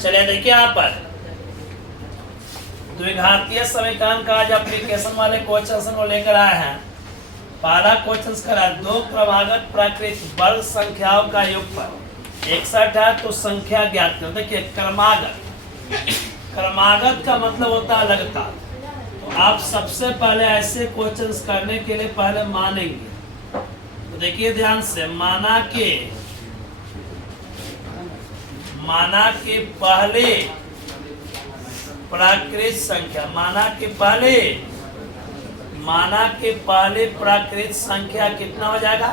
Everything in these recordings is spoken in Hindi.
चलिए देखिए यहाँ पर द्विघातीय समीकरण का आज एप्लीकेशन वाले क्वेश्चन को लेकर आए हैं। पहला क्वेश्चन करा दो क्रमागत प्राकृत वर्ग संख्याओं का योगफल 61 है तो संख्या ज्ञात करो। देखिए क्रमागत का मतलब होता है लगातार। तो आप सबसे पहले ऐसे क्वेश्चंस करने के लिए पहले मानेंगे। तो देखिए ध्यान से, माना के पहले प्राकृत संख्या, माना के पहले प्राकृत संख्या कितना हो जाएगा?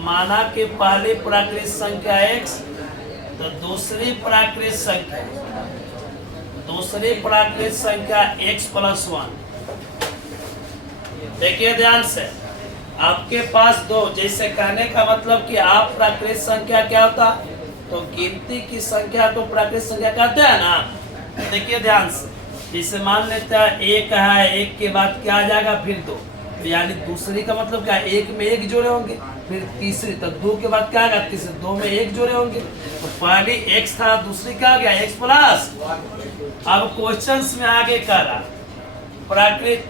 माना के पहले प्राकृत संख्या x, तो दूसरी प्राकृत संख्या x प्लस 1। देखिए ध्यान से, आपके पास दो, जैसे कहने का मतलब कि आप प्राकृत संख्या क्या होता, तो गिनती की संख्या को प्राकृत संख्या कहते हैं ना। देखिए ध्यान से, जिसे मान लेते हैं एक है, एक के बाद क्या आ जाएगा, फिर दो, तो यानी दूसरी का मतलब क्या, एक में एक जोड़े होंगे, फिर तीसरी, तो दो के बाद क्या आएगा, तीसरी, दो में एक जोड़े होंगे। तो पहली x था, दूसरी क्या हो गया, x प्लस। अब क्वेश्चंस में आगे कर रहा प्राकृत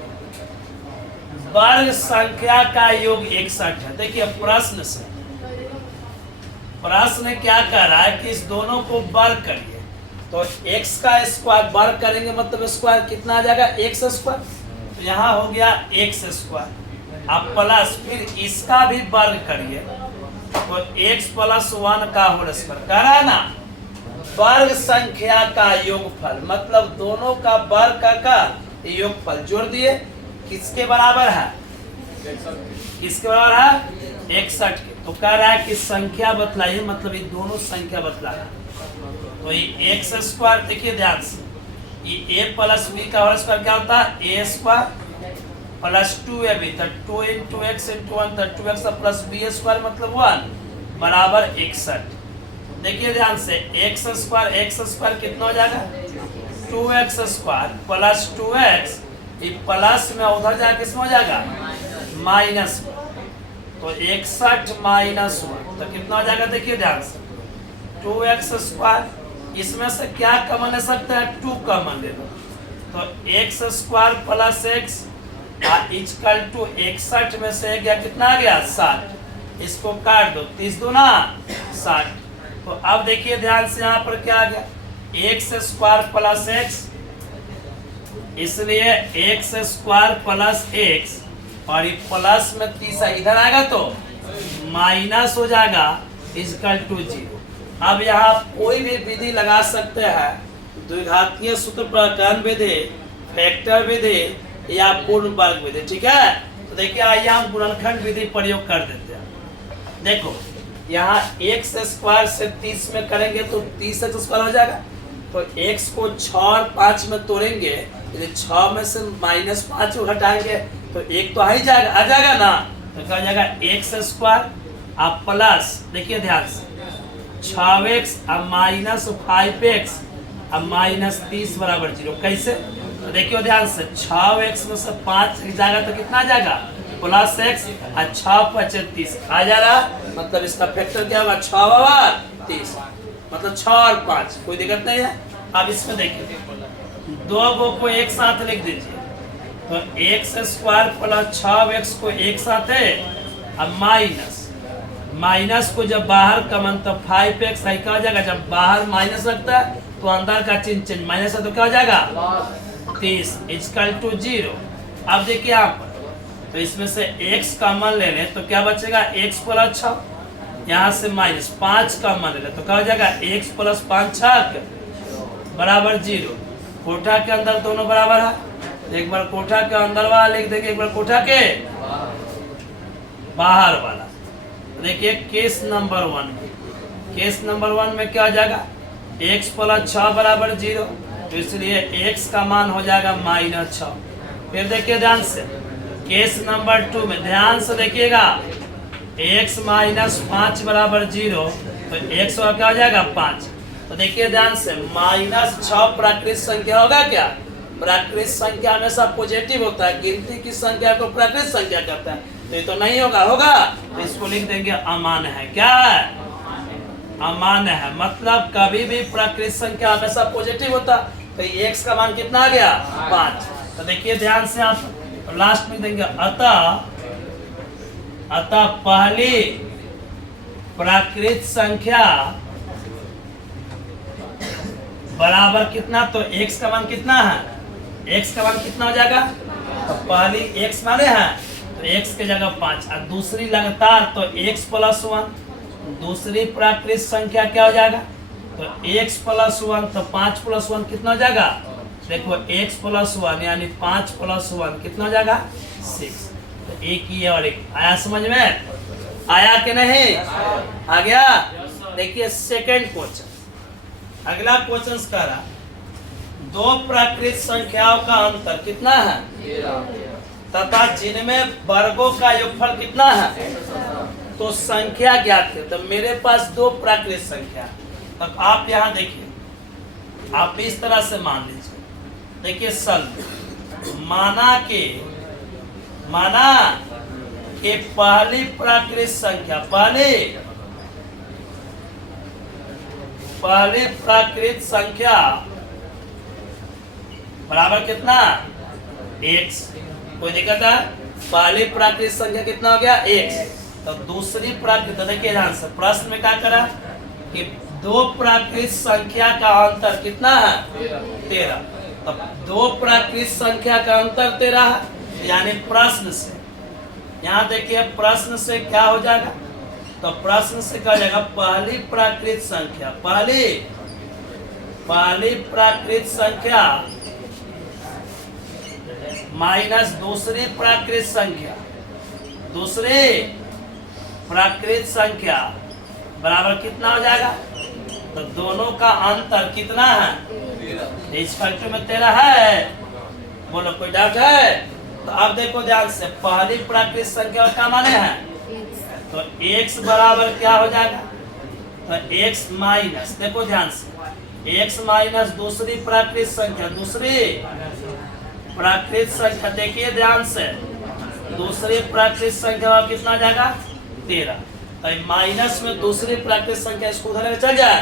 वर्ग संख्या का योग 61 है। देखिए प्रश्न क्या कर रहा है कि इस दोनों को वर्ग करिए, तो x का स्क्वायर वर्ग करेंगे मतलब स्क्वायर कितना आ जाएगा, x स्क्वायर। तो यहाँ हो गया x स्क्वायर। अब प्लस फिर इसका भी वर्ग करिए, तो x प्लस 1 का होल स्क्वायर करा ना। वर्ग संख्या का योगफल मतलब दोनों का वर्ग का योगफल जोड़ दिए, किसके बराबर है, किसके बराबर है, 61 के। तो कह रहा है कि संख्या बतलाइए, मतलब ये दोनों संख्या बतला रहा है। तो ये एक्स स्क्वायर, देखिए ध्यान से, ये a प्लस बी का होल स्क्वायर क्या होता है, a स्क्वायर प्लस 2ab, तो 2 इंटू एक्स इंटू 1, तो 2x प्लस b स्क्वायर मतलब 1 बराबर 61। देखिए ध्यान से, एक्स स्क्वायर कितना हो जाएगा, 2x स्क्वायर प्लस 2x, ये प्लस में उधर जाकर किसमें हो जाएगा, माइनस। तो 61 माइनस 1 तो कितना हो जाएगा, देखिए ध्यान से, 2x स्क्वायर, इसमें से क्या कॉमन ले सकते हैं, 2 कॉमन ले लो, तो x square plus x equal to 61 में से गया कितना आ गया, 60। इसको काट दो, 30 दूना 60। तो अब देखिए ध्यान से, यहाँ पर क्या आ गया, x स्क्वायर प्लस x, इसलिए x स्क्वायर प्लस x, और ये प्लस में 30 इधर आएगा तो माइनस हो जाएगा इक्वल टू 0। अब यहाँ कोई भी विधि लगा सकते हैं, द्विघातीय सूत्र प्रकरण विधि, फैक्टर विधि या पूर्ण वर्ग विधि, ठीक है। तो देखिए आइए हम गुणनखंड विधि प्रयोग कर देते हैं। देखो यहाँ x स्क्वायर से 30 में करेंगे तो 30x स्क्वायर हो जाएगा, तो x को 6 और 5 में तोड़ेंगे, 6 में से माइनस 5 को घटाएंगे तो एक तो आ ही जाएगा, आ जाएगा ना। तो क्या हो जाएगा, x स्क्वायर अब प्लस, देखिए ध्यान से, 6x अब माइनस 5x अब माइनस 30 बराबर 0। कैसे, तो देखिए ध्यान से, 6x में से 5 जाएगा तो कितना आ जाएगा, प्लस x, और 6 5 30 आ जा रहा, मतलब इसका फैक्टर क्या होगा, 6 और 30, मतलब 6 और 5, कोई दिक्कत नहीं है। अब इसमें देखिए, दो को एक साथ लिख दीजिए, तो x स्क्वायर प्लस 6x को एक साथ है, अब माइनस को जब बाहर कमन तो 5x है, क्या हो जाएगा, जब बाहर माइनस लगता है तो अंदर का चिन्ह चेंज, माइनस है तो क्या हो जाएगा 30 इक्वल टू 0। अब देखिए यहाँ पर, तो इसमें से x कॉमन ले लें तो क्या बचेगा, x प्लस 6, यहाँ से माइनस 5 कॉमन ले लें तो क्या हो जाएगा, x प्लस 5 6 बराबर 0। कोठा के अंदर दोनों बराबर है, एक बार कोठा के अंदर वाला लिख देंगे, एक बार कोठा के बाहर वाला। देखिए केस नंबर 1 में क्या हो जाएगा, x प्लस 6 बराबर 0, तो इसलिए x का मान हो जाएगा माइनस 6। फिर देखिए ध्यान से, केस नंबर 2 में ध्यान से देखिएगा, x माइनस 5 बराबर 0, तो x का क्या हो जाएगा 5। तो देखिए ध्यान से, माइनस 6 प्राकृत संख्या होगा क्या, प्राकृत संख्या हमेशा पॉजिटिव होता है, गिनती की संख्या को प्राकृत संख्या कहता है, तो ये तो नहीं होगा, तो इसको लिख देंगे अमान्य है, क्या है, अमान्य है, मतलब कभी भी प्राकृत संख्या हमेशा पॉजिटिव होता। तो ये x का मान कितना आ गया 5। तो देखिए ध्यान से आप लास्ट में देंगे अतः पहली प्राकृत संख्या बराबर कितना, तो x का मान कितना है, x का मान कितना हो जाएगा, तो पहली x माने हैं तो x के जगह 5 और दूसरी लगातार तो x प्लस 1, दूसरी प्राकृत संख्या क्या हो जाएगा, तो x प्लस 1, तो 5 प्लस 1 कितना हो जाएगा, देखो x प्लस 1 यानी 5 प्लस 1 कितना हो जाएगा 6। तो एक ही है और एक आया, समझ में आया कि नहीं, आ गया। देखिए सेकंड क्वेश्चन, अगला क्वेश्चन कह रहा दो प्राकृत संख्याओं का अंतर कितना है तथा जिनमें वर्गों का योगफल कितना है, तो संख्या ज्ञात है। तो मेरे पास दो प्राकृत संख्या, तब आप यहाँ देखिए, आप इस तरह से मान लीजिए, देखिए सल माना के पहली प्राकृत संख्या पहली प्राकृत संख्या बराबर कितना x, कोई दिक्कत है, पहली प्राकृत संख्या कितना हो गया x। तो दूसरी प्राकृत, तो देखिए ध्यान से प्रश्न में क्या करा कि दो प्राकृत संख्या का अंतर कितना है 13। तो दो प्राकृत संख्या का अंतर 13 है, यानी प्रश्न से, यहाँ देखिए प्रश्न से क्या हो जाएगा, तो प्रश्न से क्या हो जाएगा, पहली प्राकृत संख्या पहली प्राकृत संख्या माइनस दूसरी प्राकृत संख्या बराबर कितना हो जाएगा, तो दोनों का अंतर कितना है, इस फैक्टर में 13 है, बोलो कोई डाउट है। तो अब देखो ध्यान से, पहली प्राकृत संख्या का माने हैं, तो x बराबर क्या हो जाएगा, तो x माइनस, देखो ध्यान से, x माइनस दूसरी प्राकृत संख्या देखिए ध्यान से, दूसरी प्राकृत संख्या कितना जाएगा 13। तो माइनस में दूसरी प्राकृत संख्या, इसको उधर चल जाए,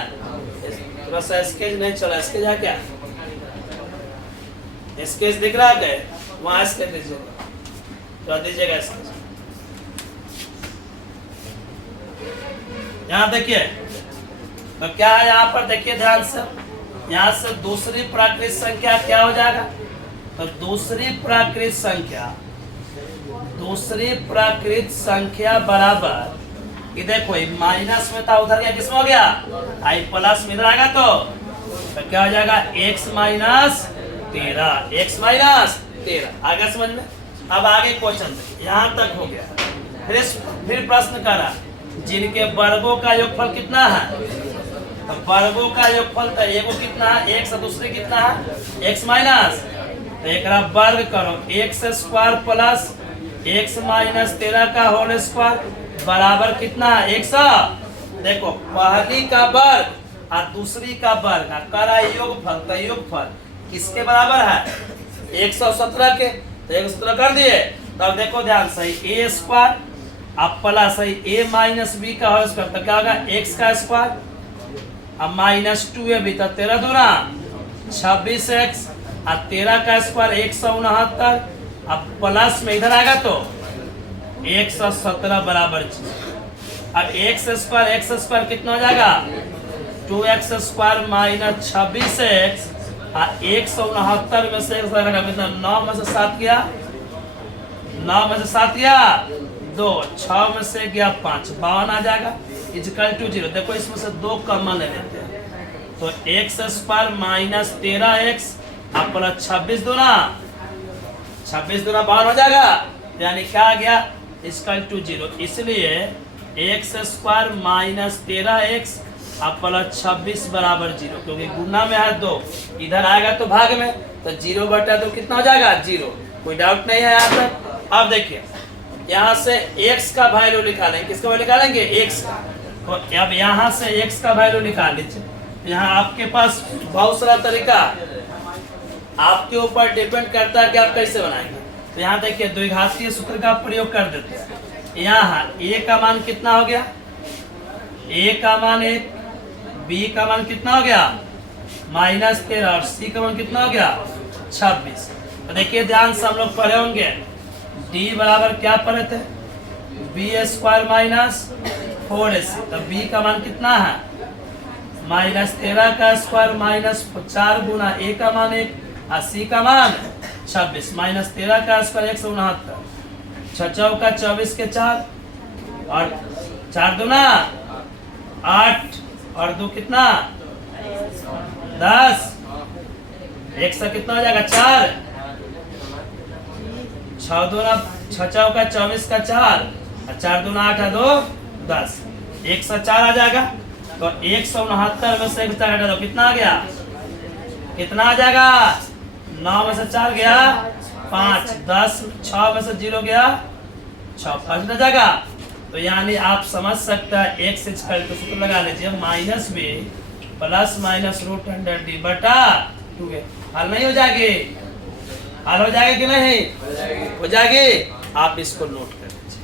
थोड़ा सा स्केच नहीं चला, स्केच है क्या, स्केच दिख रहा है, वहां स्केच दीजिएगा, तो दीजिएगा स्केच। यहाँ देखिए, तो क्या है यहाँ पर, देखिए ध्यान से, यहाँ से दूसरी प्राकृत संख्या क्या हो जाएगा, तो दूसरी प्राकृत संख्या बराबर, कि देखो माइनस में था उधर गया, किसमें हो गया आई प्लस में, इधर आएगा तो क्या हो जाएगा x माइनस 13 आगे समझ में। अब आगे क्वेश्चन यहाँ तक हो गया, फिर प्रश्न करा जिनके वर्गों का योगफल कितना है, तो वर्गों का योगफल तो एगो कितना है x और दूसरे कितना है x माइनस, तो एक वर्ग करो x square plus x minus 13 का होल स्क्वायर बराबर कितना है 100। देखो पहली का वर्ग और दूसरी का वर्ग करा योगफल, तो योगफल किसके बराबर है 117 के, तो 117 कर दिए। तब देखो ध्यान से, a स्क्वायर अब प्लस a माइनस बी का होल स्क्वायर, तो क्या होगा x का स्क्वायर अब माइनस 2ab, तो 13 दूना 26x और 13 का स्क्वायर 169, अब प्लस में इधर आएगा तो 117 बराबर। अब x स्क्वायर कितना हो जाएगा 2x स्क्वायर माइनस 26x और 169 में से कितना 9 में से 7 गया 2, 6 में से गया 5, 52 आ जाएगा इक्वल टू 0। देखो इसमें से 2 कॉमन ले लेते हैं, तो x स्क्वायर माइनस 13x और प्लस 26 दूना 52 हो जाएगा, यानी क्या आ गया इक्वल टू 0। इसलिए x स्क्वायर माइनस 13x और प्लस 26 बराबर 0, क्योंकि गुना में है 2, इधर आएगा तो भाग में, तो 0/2 कितना हो जाएगा 0। कोई डाउट नहीं है यहाँ तक। अब देखिए यहाँ से x का वैल्यू निकालेंगे, किसका वैल्यू निकालेंगे x का, तो अब यहाँ से x का वैल्यू निकाल लीजिए। यहाँ आपके पास बहुत सारा तरीका आपके ऊपर डिपेंड करता है कि आप कैसे बनाएंगे। तो यहाँ देखिए द्विघातीय सूत्र का प्रयोग कर देते हैं। यहाँ a का मान कितना हो गया, a का मान 1 बी का मान कितना हो गया -13 और सी का मान कितना हो गया 26। तो देखिए ध्यान से हम लोग पढ़े होंगे डी बराबर क्या पढ़े थे b² - 4ac। तो बी का मान कितना है -13 का स्क्वायर -4 गुना ए का मान 1 और सी का मान 26। -13 का स्क्वायर 169, 6 चौका 24 के 4 और 4 दूना 8 और 2 कितना 10, 1 से कितना हो जाएगा 4, 6 दूना 6 चौका 24 का 4 और 4 दूना 8 और 2 10, 1 से 4 आ जाएगा। तो 169 में से 1 हटा दो कितना आ गया, कितना आ जाएगा 9 में से 4 गया 5, 10 6 में से 0 गया 6, 5 न जाएगा। तो यानी आप समझ सकते हैं x इक्वल टू सूत्र लगा लीजिए -b ± √100d बटा 2a। हल नहीं हो जाएगी, हल हो जाएगी कि नहीं हो जाएगी, आप इसको नोट कर लीजिए।